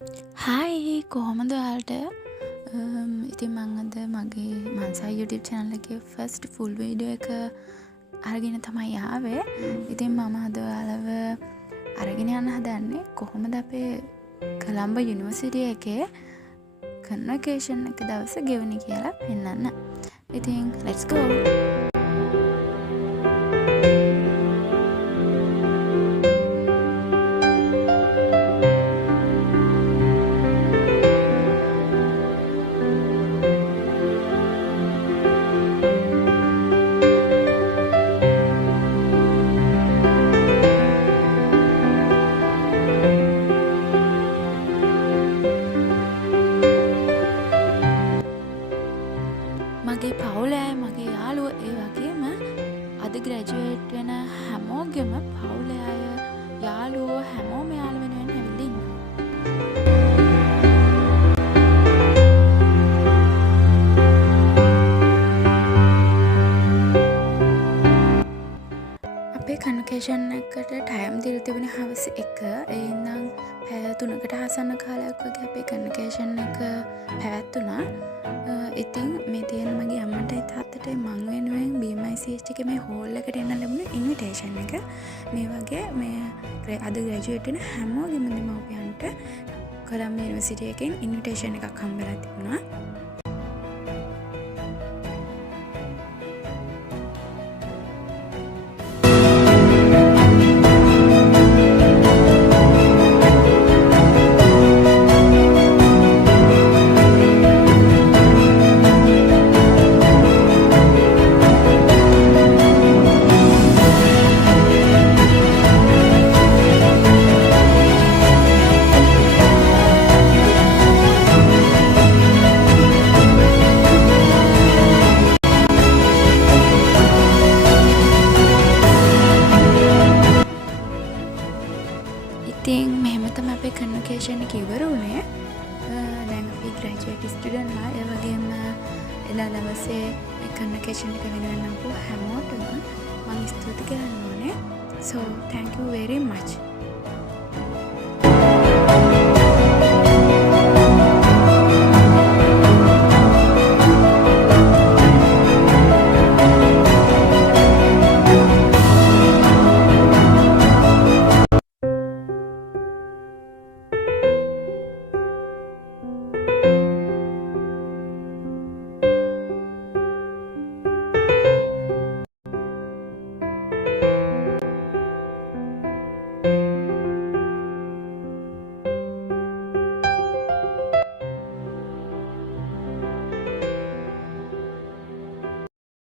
Hi කොහොමද ඔයාලට? ඉතින් මං අද මගේ මන්සා YouTube channel එකේ first full video එක අරගෙන තමයි ආවේ. ඉතින් මම අද ඔයාලව අරගෙන යන්න හදන්නේ කොහොමද අපේ කොළඹ යුනිවර්සිටි එකේ convocation එක දවස ගෙවන්නේ කියලා පෙන්නන්න. ඉතින් let's go. මගේ පවුල අය මගේ යාළුවෝ ඒ වගේම අද ග්‍රැජුවේට් වෙන හැමෝගෙම පවුල අය යාළුවෝ හැමෝම යාළු වෙනුවෙන් ඇවිල්ලා ඉන්නවා. අපේ කන්වොකේෂන් එකට ටයිම් දීලා තිබුණේ හවස 1. ඒ ඉඳන් පැය 3කට ආසන්න කාලයක් වගේ අපේ කන්වොකේෂන් එක පැවැත්වුණා. ඉතින් මේ තියෙන මගේ අම්මටයි තාත්තටයි මං වෙනුවෙන් BMICH එකේ මේ හෝල් එකට එන්න ලැබුණ ඉන්විටේෂන් එක. මේ වගේ මේ අද ග්‍රැජුවේට් වෙන හැමෝගෙම දෙමව්පියන්ට කොළඹ යුනිවර්සිටි එකෙන් ඉන්විටේෂන් එකක් හම්බෙලා තිබුණා. ඉතින් මෙහෙම තමයි අපේ කන්වොකේෂන් එක ඉවර වුණේ. දැන් අපි ග්‍රැජුවේට් ස්ටුඩන්ට්ලා ඒ වගේම එදා දවසේ මේ කන්වොකේෂන් එක වෙනුවෙන් ආපු හැමෝටම මම ස්තුති කරන්න ඕනේ. So thank you very much.